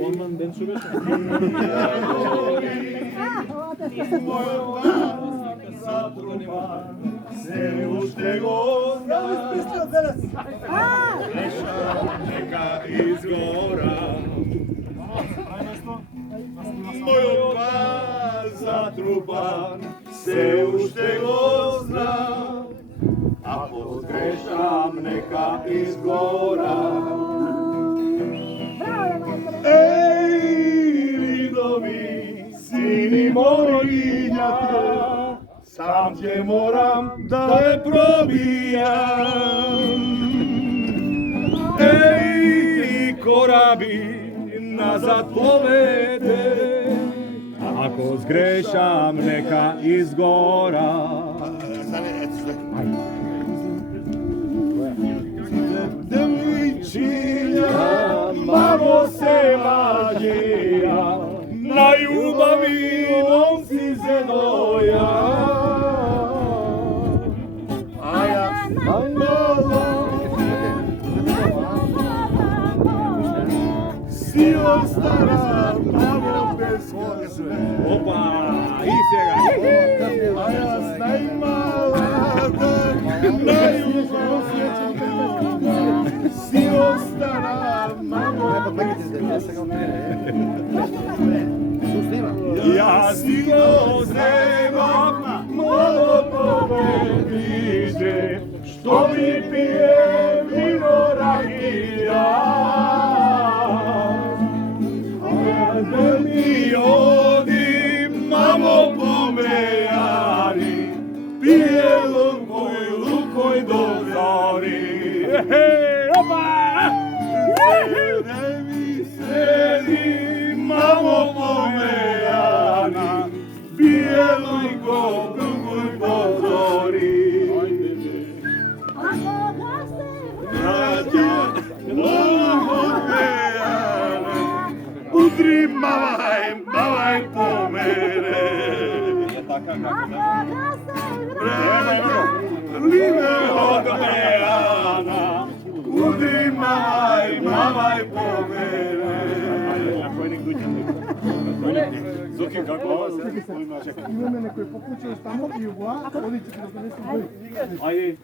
원만 맨 속에 se uštego neka izgora moj pas zatrupan se uštego zna ako zgrešam neka izgora ej vidovi sini morinjata sam te moram da le probijam. Ej, korabi nazad povede, ako zgrešam neka izgora. Demičinja, mamo se mađija, na ljubavi momci zenoja. Silo stara, mamo bez kože. Opa, i svega. A ja najmlada, silo stara, mamo bez kože. Ja silo zremam, malo pobediže, što mi pije vino rakija. Da mi odim, mamo pomejari, pije lukoj do zori. Opa! Sredi mi sredi, mamo pomejari, pije lukoj do zori. Udri mavaj po mene. Live od mejana, udri mavaj po mene. Zoki, kako vas? Ima me nekoj pokućao tamo i u vlak, oni će da donesu broj. Ajde,